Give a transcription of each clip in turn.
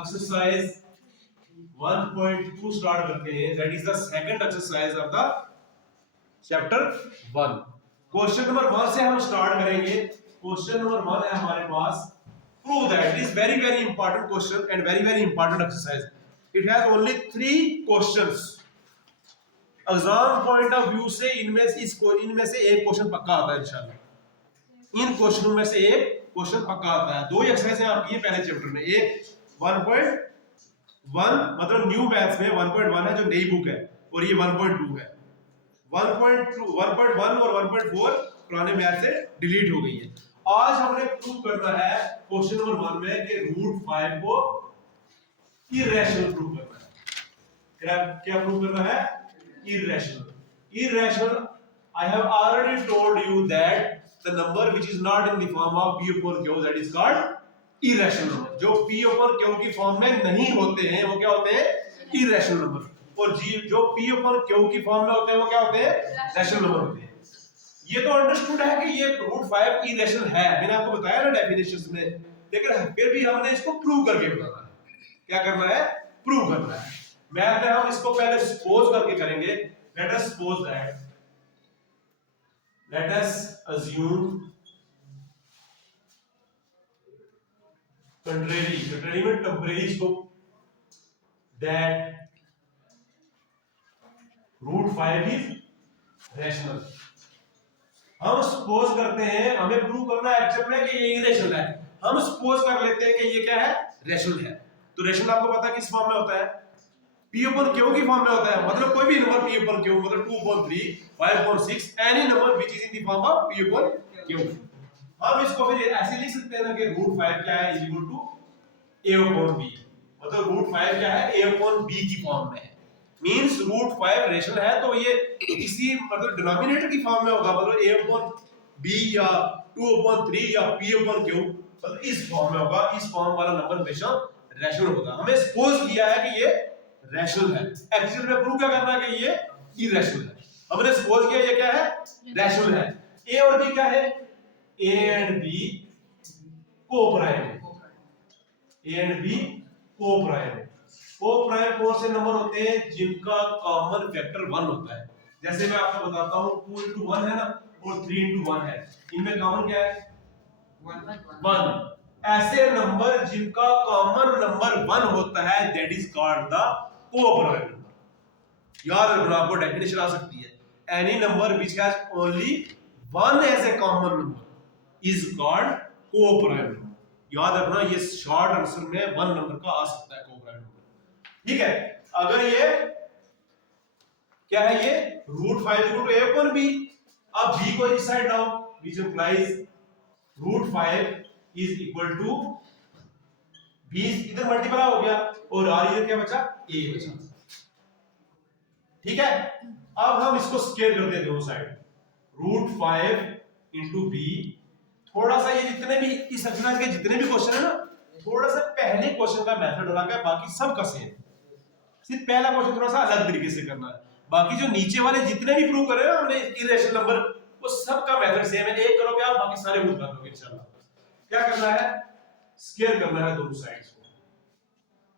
Exercise 1.2 start करते हैं। That is the second exercise of the chapter 1। Question number 1 से हम स्टार्ट करेंगे। क्वेश्चन नंबर 1 है हमारे पास, prove that is very very important question and very very important exercise. It has only 3 questions. Exam point of view से इनमें से एक क्वेश्चन पक्का आता है इंशाल्लाह। इन क्वेश्चनों में से एक क्वेश्चन पक्का आता है। 2 एक्सरसाइज आपकी है पहले चैप्टर में। एक 1.1 मतलब न्यू मैथ्स में 1.1 है जो नई बुक है, और ये 1.2 है। 1.1 और 1.4 पुराने मैथ से डिलीट हो गई है। आज हमने प्रूव करना है क्वेश्चन नंबर 1 में कि रूट 5 को इरेशनल प्रूव करना है। क्या प्रूव करना है? Irrational. I have already told you that the number which is not in the form of p upon q, that is called irrational number. जो p upon q की फॉर्म में नहीं होते हैं वो क्या होते हैं? irrational number। और जो p upon q की फॉर्म में होते हैं वो क्या होते हैं? rational number होते हैं। ये तो अंडरस्टूड है कि ये रूट 5 irrational है, मैंने आपको बताया ना डेफिनेशंस में। लेकिन फिर भी हमने इसको प्रूव करके बताना है। क्या करना है? प्रूव करना है। मैथ में हम इसको पहले सपोज करके करेंगे। Let us suppose that, let us assume contrary में temporary scope that root 5 is rational. हम सपोज करते हैं, हमें प्रूव करना है एक्चुअल में कि ये इरेशनल है। हम सपोज कर लेते हैं कि ये क्या है? रैशनल है। तो रैशनल आपको पता है किस फॉर्म में होता है? p upon q की फॉर्म में होता है। मतलब कोई भी नंबर p upon q, मतलब 2 upon 3, 5 upon 6, any number which is in the form of p upon q। हम इसको फिर ऐसे लिख सकते हैं ना कि रूट 5 क्या है? Is equal to a upon b। मतलब रूट 5 क्या है? a upon b की फॉर्म में है। मींस रूट 5 रेशनल है तो ये इसी मतलब डिनोमिनेटर की फॉर्म में होगा। मतलब a upon b या 2 upon 3 या p upon q, मतलब इस फॉर्म में होगा। इस फॉर्म वाला नंबर हमेशा रैशनल होगा। हमें सपोज किया है कि ये रैशनल है। एक्चुअल में प्रूव क्या करना है कि ये इरेशनल है। हमने सपोज किया ये क्या है? रैशनल है। ए और बी क्या है? ए एंड बी कोप्राइम है। ए एंड बी कोप्राइम है। कोप्राइम कौन से नंबर होते हैं? जिनका कॉमन फैक्टर 1 होता है। जैसे मैं आपको बताता हूं 2 into 1 है ना, और 3 into 1 है। इनमें कॉमन क्या है? 1। ऐसे नंबर जिनका कॉमन नंबर 1 होता है that is called the coprime number. याद रखना, आपको डेफिनेशन आ सकती है। Any number which has only 1 as a common number is called coprime number. याद रखना, ये शॉर्ट आंसर में 1 नंबर का आ सकता है कोप्राइम नंबर। ठीक है। अगर ये क्या है? ये root 5 equal to a upon b। अब b को इस साइड लाओ, which implies root 5 is equal to 20 इधर मल्टीप्लाई हो गया, और r इधर क्या बचा? a बचा। ठीक है। अब हम इसको स्केल करते हैं दोनों साइड। Root 5 into B. थोड़ा सा ये जितने भी इस एक्सरसाइज के जितने भी क्वेश्चन है ना, थोड़ा सा पहले क्वेश्चन का मेथड अलग है, बाकी सब का सेम। सिर्फ पहला क्वेश्चन थोड़ा सा अलग तरीके से करना है। बाकी जो नीचे वाले जितने भी प्रूव करे ना हमने इरेशनल नंबर, वो सब का मेथड सेम है। एक करोगे आप, बाकी सारे प्रूव कर लोगे इंशाल्लाह। क्या करना है? स्केल करना है दोनों साइड्स को।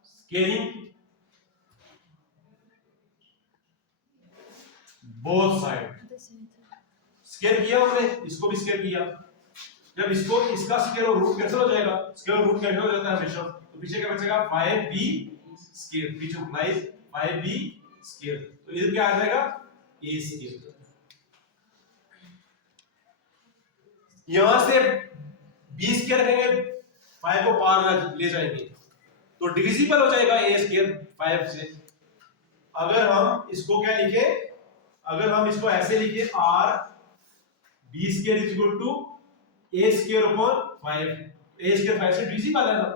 Scaling both side. स्केल किया हमने, इसको भी स्केल किया। जब इसको इसका स्केल और रूट कैंसिल हो जाएगा, स्केल और रूट कैंसिल हो जाता है हमेशा, तो पीछे क्या बचेगा? 5b scale, which implies 5b scale. तो इधर क्या आ जाएगा? a scale. यहां से b स्केल रखेंगे, 5 को पार ले जाएंगे तो डिविजिबल हो जाएगा a स्केल 5 से। अगर हम इसको क्या लिखे? अगर हम इसको ऐसे लिखे r b scale is equal to a scale upon 5, a scale 5 से डिविजिबल है ना।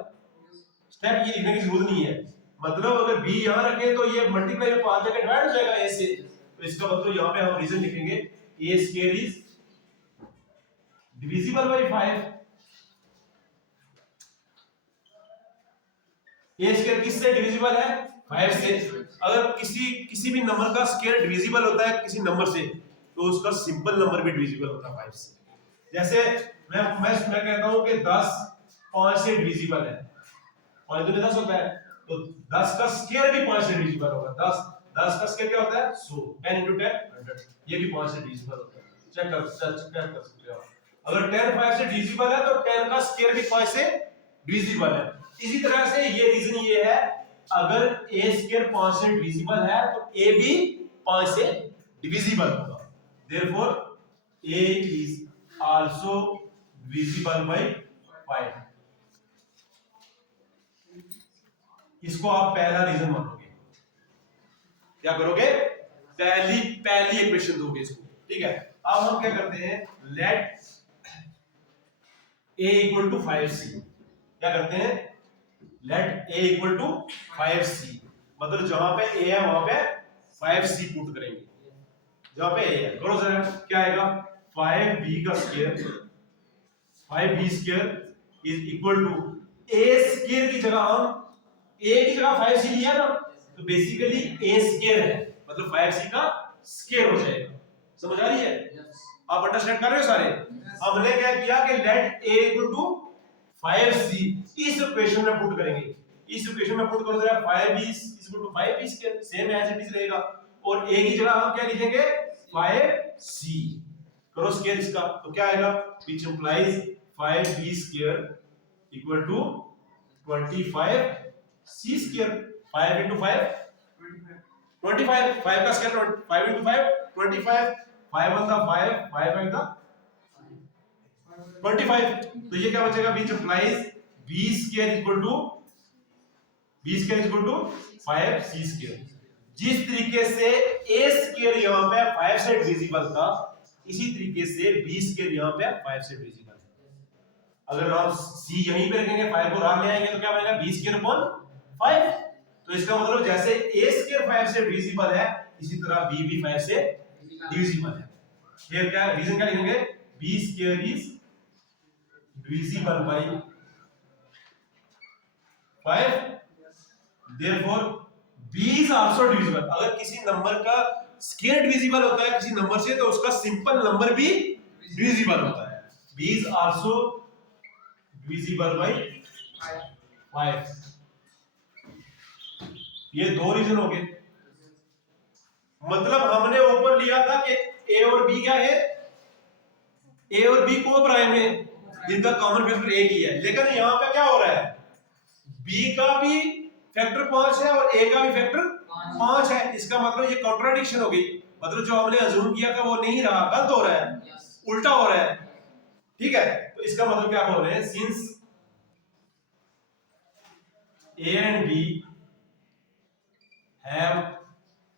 स्टेप ये लिखने की जरूरत नहीं है। मतलब अगर b यहां रखें तो ये मल्टीप्लाई में 5 जगह डिवाइड हो जाएगा a से। तो इसका मतलब यहां पे हम रीजन लिखेंगे a scale is divisible by 5। a scale किससे डिविजिबल है? 5 से। अगर किसी भी नंबर का स्केल डिविजिबल होता है किसी नंबर से, तो उसका सिंपल नंबर भी डिविजिबल होता है 5 से। जैसे मैं कहता हूं कि 10 5 से डिविजिबल है, 5 दूनी 10 होता है, तो 10 का स्क्वायर भी 5 से डिविजिबल होगा। 10 का स्क्वायर क्या होता है 100, 10 into 10 100, ये भी 5 से डिविजिबल होता है। चेक कर सकते हो। अगर 10 5 से डिविजिबल है तो 10 का स्क्वायर भी 5 से डिविजिबल है। इसी तरह से ये रीजन ये है, अगर a स्क्वायर 5 से डिविजिबल है तो a भी 5 से डिविजिबल होगा। Therefore a is also divisible by 5। इसको आप पहला रीजन मानोगे, क्या करोगे, पहली इक्वेशन दोगे इसको, ठीक है। अब हम क्या करते हैं, late a equal to 5c, क्या करते हैं, late a equal to 5c, मतलब जहां पे a है वहां पे 5c पुट करेंगे, जहां पे a है। करो जरा, क्या आएगा, 5b का square, 5b square is equal to a square की जगह हम a की जगह 5c लिया ना, तो बेसिकली a स्क्वायर है, मतलब 5c का स्क्वायर हो जाएगा। समझ आ रही है, आप अंडरस्टैंड कर रहे हो सारे। हमने क्या किया कि late a equal to 5c इस इक्वेशन में पुट करेंगे, इस इक्वेशन में पुट करो जरा, 5b equal to 5b square, same as it is रहेगा, और a की जगह हम क्या लिखेंगे, 5c। करो स्क्वायर इसका, तो क्या आएगा, which implies 5b square equal to 25c square. 5 into 5 25, 5 का स्क्वायर 5 into 5 25, 5 1 था 5, 5 5 था 25, तो ये क्या बचेगा, which implies b square equal to 5c square. जिस तरीके से a स्क्वायर यहां पे 5 से डिविजिबल था, इसी तरीके से b स्क्वायर यहां पे 5 से डिविजिबल है। अगर हम c यहीं पे रखेंगे, 5 को बाहर ले आएंगे तो क्या बनेगा, b स्क्वायर अपॉन 5। तो इसका मतलब जैसे a स्क्वायर 5 से डिविजिबल है, इसी तरह b भी 5 से डिविजिबल है। फिर क्या रीजन क्या लिखेंगे, b square is divisible by 5, therefore b is also divisible। अगर किसी नंबर का स्क्वायर डिविजिबल होता है किसी नंबर से, तो उसका सिंपल नंबर भी डिविजिबल होता है। b is also divisible by 5। ये दो रीजन हो गए। मतलब हमने ऊपर लिया था कि a और b क्या है, a और b को प्राइम है, जिनका कॉमन फैक्टर एक ही है। लेकिन यहां पे क्या हो रहा है, b का भी फैक्टर 5 है और a का भी फैक्टर 5 है। इसका मतलब ये कॉन्ट्राडिक्शन हो गई, मतलब जो हमने अज्यूम किया था वो नहीं रहा, गलत हो रहा है, उल्टा हो रहा है, ठीक है। तो इसका मतलब क्या बोल रहे हैं, since a and b have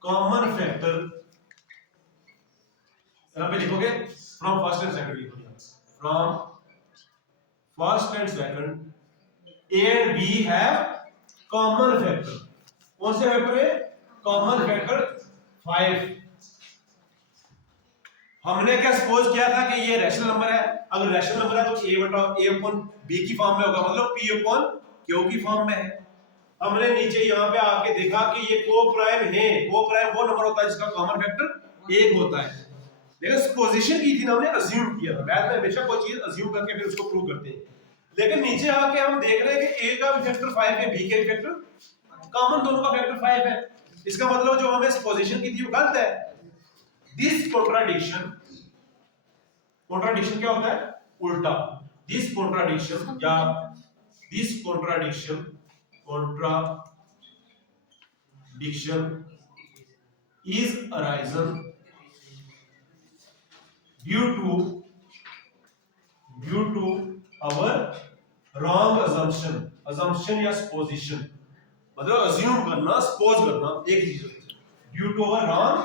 common factor, यहां पे लिखोगे फ्रॉम फर्स्ट एंड सेकंड, लिखोगे from first and second a and b have common factor। कौन से फैक्टर है, कॉमन फैक्टर 5। हमने क्या सपोज किया था कि ये रैशनल नंबर है। अगर रैशनल नंबर है तो a बटा a अपॉन b की फॉर्म में होगा, मतलब p अपॉन q की फॉर्म में है। हमने नीचे यहाँ पे आके देखा कि ये को प्राइम है। को प्राइम वो नंबर होता है जिसका कॉमन फैक्टर 1 होता है। लेकिन सपोजिशन की थी ना, हमने अज्यूम किया था। मैथ में हमेशा कोई चीज अज्यूम करके फिर उसको प्रूव करते हैं। लेकिन नीचे आके हम देख रहे हैं कि a का भी फैक्टर 5 है, b का भी फैक्टर, कॉमन दोनों का फैक्टर 5 है। इसका मतलब जो हमें सपोजिशन की थी वो गलत है। दिस कॉन्ट्राडिक्शन, कॉन्ट्राडिक्शन क्या होता है, उल्टा। दिस कॉन्ट्राडिक्शन या this contradiction is arisen due to our wrong assumption या supposition, मतलब assume करना, suppose करना एक ही चीज होती है। due to our wrong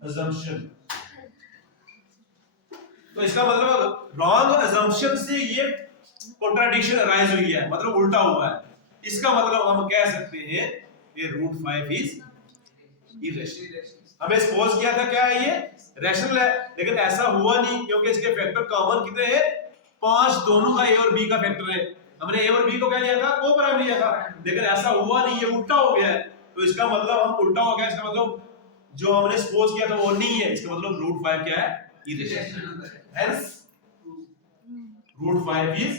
assumption, तो इसका मतलब रॉन्ग assumption से ये कॉन्ट्राडिक्शन अराइज हुई है, मतलब उल्टा हुआ है। इसका मतलब हम कह सकते हैं ये √5 इज इरेशनल। हमें सपोज किया था क्या है, ये रैशनल है, लेकिन ऐसा हुआ नहीं क्योंकि इसके फैक्टर कॉमन कितने हैं, 5, दोनों का a और b का फैक्टर है। हमने a और b को क्या लिया था, को प्राइम लिया था, लेकिन ऐसा हुआ नहीं, ये उल्टा हो गया है। तो इसका मतलब हम उल्टा हो गया, इसका मतलब जो हमने सपोज किया था वो नहीं है। इसका मतलब √5 क्या है, irrational. Hence √5 is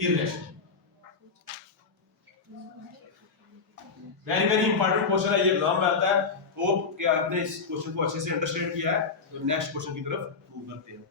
irrational। Very very important question है, ये एग्जाम में आता है। होप कि आपने इस क्वेश्चन को अच्छे से अंडरस्टैंड किया है। तो नेक्स्ट क्वेश्चन की तरफ मूव करते हैं।